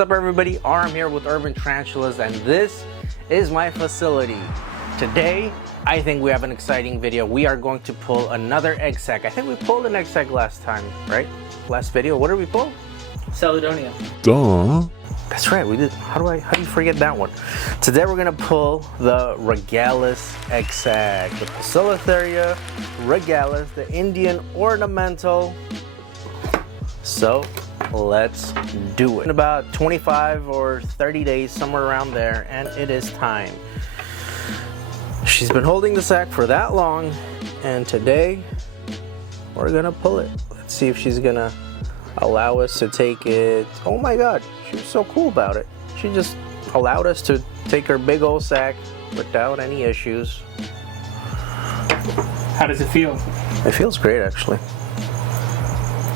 What's up everybody, Aram here with Urban Tarantulas, and this is my facility. Today, I think we have an exciting video. We are going to pull another egg sac. I think we pulled an egg sac last time, right? Last video, what did we pull? Caledonia. Duh. That's right, we did. How do you forget that one? Today we're gonna pull the Regalis egg sac, the Poecilotheria Regalis, the Indian Ornamental. So let's do it. In about 25 or 30 days, somewhere around there, and it is time. She's been holding the sac for that long, and today we're gonna pull it. Let's see if she's gonna allow us to take it. Oh my god, she was so cool about it. She just allowed us to take her big old sac without any issues. How does it feel? It feels great, actually.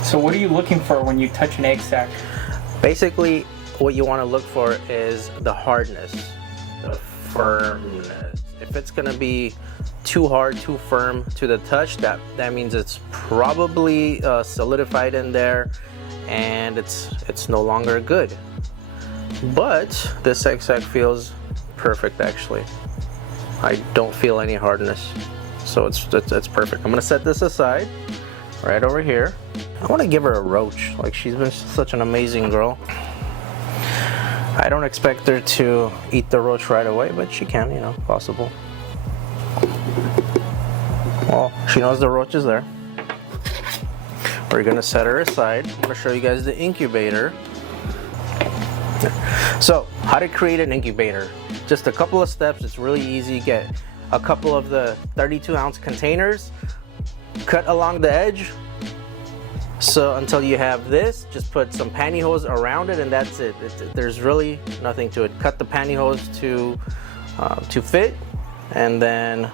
So what are you looking for when you touch an egg sac? Basically, what you want to look for is the hardness, the firmness. If it's gonna be too hard, too firm to the touch, that means it's probably solidified in there, and it's no longer good. But this egg sac feels perfect, actually. I don't feel any hardness, so it's perfect. I'm gonna set this aside right over here. I want to give her a roach. Like, she's been such an amazing girl. I don't expect her to eat the roach right away, but she can, you know, possible. Well, she knows the roach is there. We're gonna set her aside. I'm gonna show you guys the incubator. So, how to create an incubator. Just a couple of steps. It's really easy. Get a couple of the 32-ounce containers, cut along the edge. So until you have this, just put some pantyhose around it, and that's it. There's really nothing to it. Cut the pantyhose to fit, and then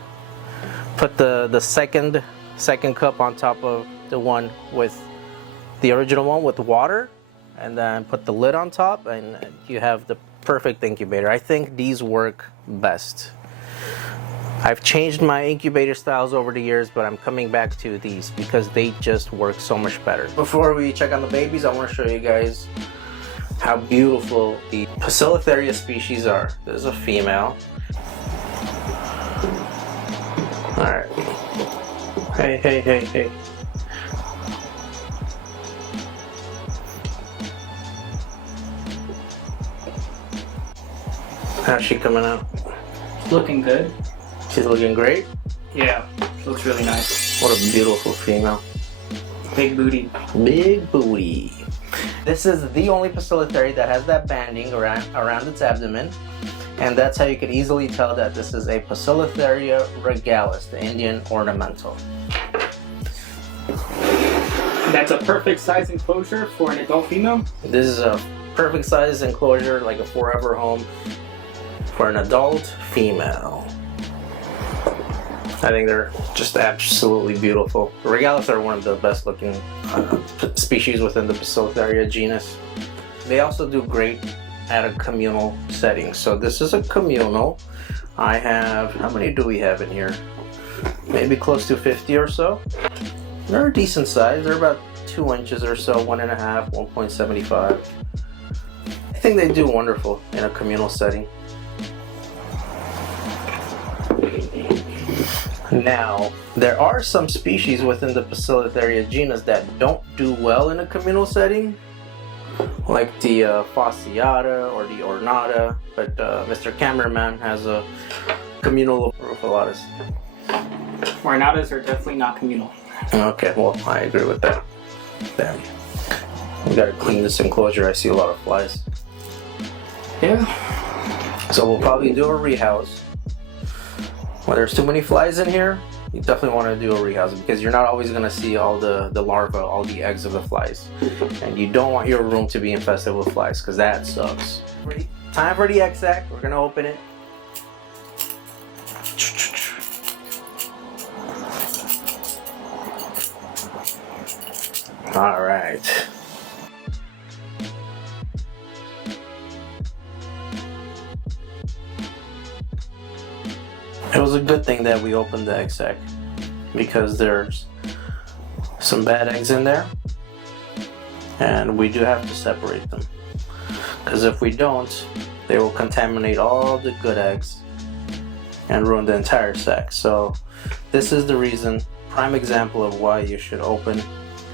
put the second cup on top of the one with the original one with water, and then put the lid on top, and you have the perfect incubator. I think these work best. I've changed my incubator styles over the years, but I'm coming back to these because they just work so much better. Before we check on the babies, I want to show you guys how beautiful the Poecilotheria species are. There's a female. Alright. Hey. How's she coming out? Looking good. She's looking great? Yeah, she looks really nice. What a beautiful female. Big booty. Big booty. This is the only Poecilotheria that has that banding around its abdomen, and that's how you can easily tell that this is a Poecilotheria Regalis, the Indian Ornamental. That's a perfect size enclosure for an adult female. This is a perfect size enclosure, like a forever home for an adult female. I think they're just absolutely beautiful. The Regalis are one of the best looking species within the Poecilotheria genus. They also do great at a communal setting. So this is a communal. I have, how many do we have in here? Maybe close to 50 or so. They're a decent size. They're about 2 inches or so, 1.5, 1.75. I think they do wonderful in a communal setting. Now, there are some species within the Poecilotheria genus that don't do well in a communal setting, like the Fasciata or the Ornata, but Mr. Cameraman has a communal Rufalatus. Ornatas are definitely not communal. Okay, well, I agree with that. Damn. We gotta clean this enclosure. I see a lot of flies. Yeah. So we'll probably do a rehouse. When there's too many flies in here, you definitely want to do a rehousing, because you're not always going to see all the larvae, all the eggs of the flies. And you don't want your room to be infested with flies, because that sucks. Time for the egg sac. We're going to open it. All right. It was a good thing that we opened the egg sac, because there's some bad eggs in there, and we do have to separate them. because if we don't, they will contaminate all the good eggs and ruin the entire sac. So this is the reason, prime example of why you should open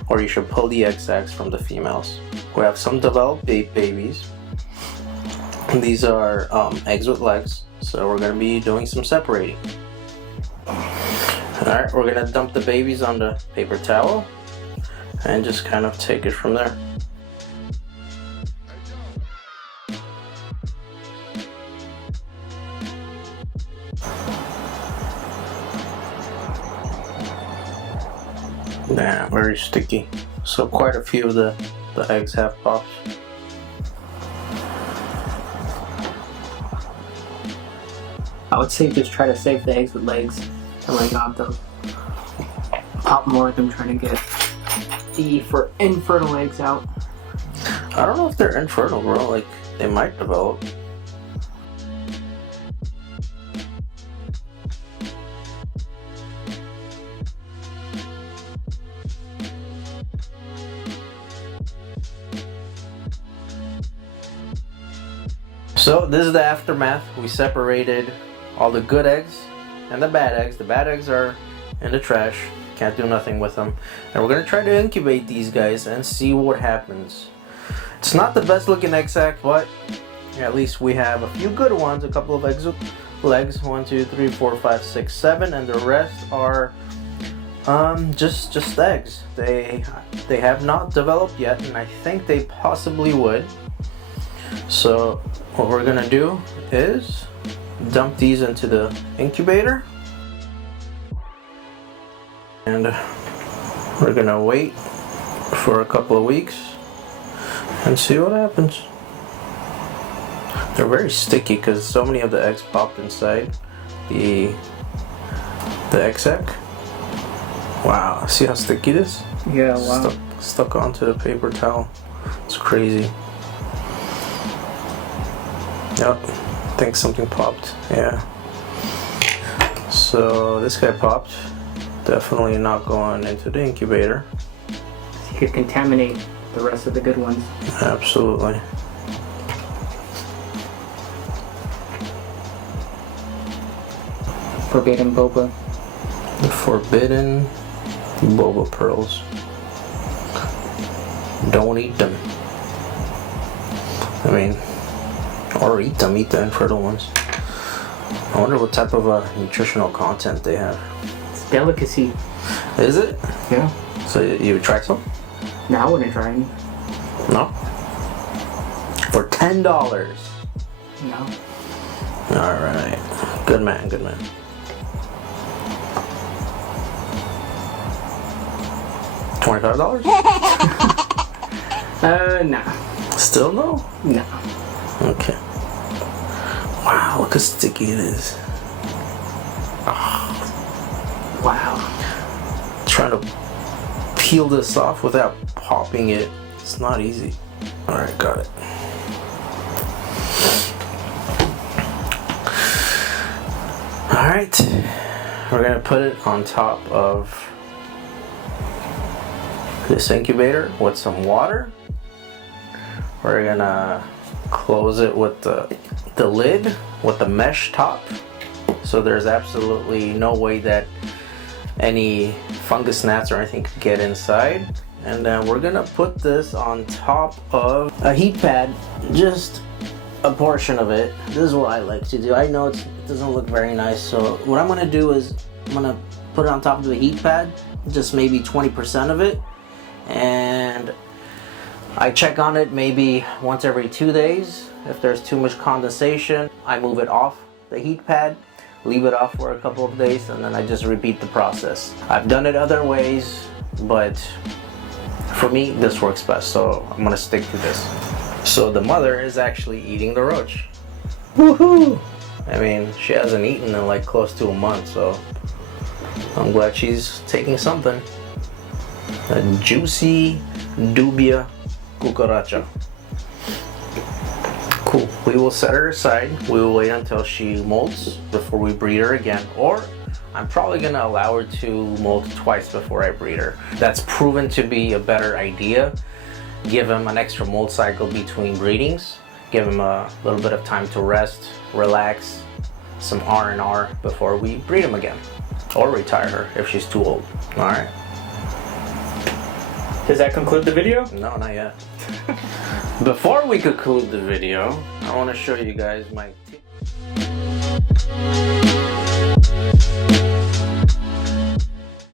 or you should pull the egg sacs from the females. We have some developed babies. These are eggs with legs, so we're going to be doing some separating. Alright, we're going to dump the babies on the paper towel and just kind of take it from there. Yeah, very sticky. So quite a few of the eggs have popped. I would say just try to save the eggs with legs and like not the pop more of them trying to get the infertile eggs out. I don't know if they're infertile, bro. Like, they might develop. So this is the aftermath. We separated all the good eggs and the bad eggs. The bad eggs are in the trash. Can't do nothing with them. And we're gonna try to incubate these guys and see what happens. It's not the best looking egg sac, but at least we have a few good ones. A couple of eggs with legs. 1, 2, 3, 4, 5, 6, 7, and the rest are just eggs. They have not developed yet, and I think they possibly would. So what we're gonna do is dump these into the incubator, and we're gonna wait for a couple of weeks and see what happens. They're very sticky because so many of the eggs popped inside the egg sac. Wow, see how sticky it is? Yeah, wow. Stuck onto the paper towel. It's crazy. Yep, I think something popped. Yeah. So this guy popped. Definitely not going into the incubator. You could contaminate the rest of the good ones. Absolutely. Forbidden boba. The forbidden boba pearls. Don't eat them. I mean, or eat them, eat the infertile ones. I wonder what type of nutritional content they have. It's delicacy. Is it? Yeah. So you would try some? No, I wouldn't try any. No? For $10. No. Alright. Good man, good man. $25? Nah. Still no? No. Okay. Wow, look how sticky it is. Wow. Trying to peel this off without popping it, it's not easy. Alright, got it. Alright, we're gonna put it on top of this incubator with some water. We're gonna close it with the lid with the mesh top, so there's absolutely no way that any fungus gnats or anything could get inside. And then we're gonna put this on top of a heat pad, just a portion of it. This is what I like to do. I know it doesn't look very nice, so what I'm gonna do is I'm gonna put it on top of the heat pad, just maybe 20% of it, and I check on it maybe once every 2 days. If there's too much condensation, I move it off the heat pad, leave it off for a couple of days, and then I just repeat the process. I've done it other ways, but for me, this works best, so I'm gonna stick to this. So the mother is actually eating the roach. Woohoo! I mean, she hasn't eaten in like close to a month, so I'm glad she's taking something. A juicy dubia cucaracha. Cool. We will set her aside. We will wait until she molts before we breed her again, or I'm probably gonna allow her to molt twice before I breed her. That's proven to be a better idea give them an extra molt cycle between breedings, give them a little bit of time to rest, relax, some R&R before we breed them again, or retire her if she's too old. All right. Does that conclude the video? No, not yet. Before we conclude the video, I want to show you guys my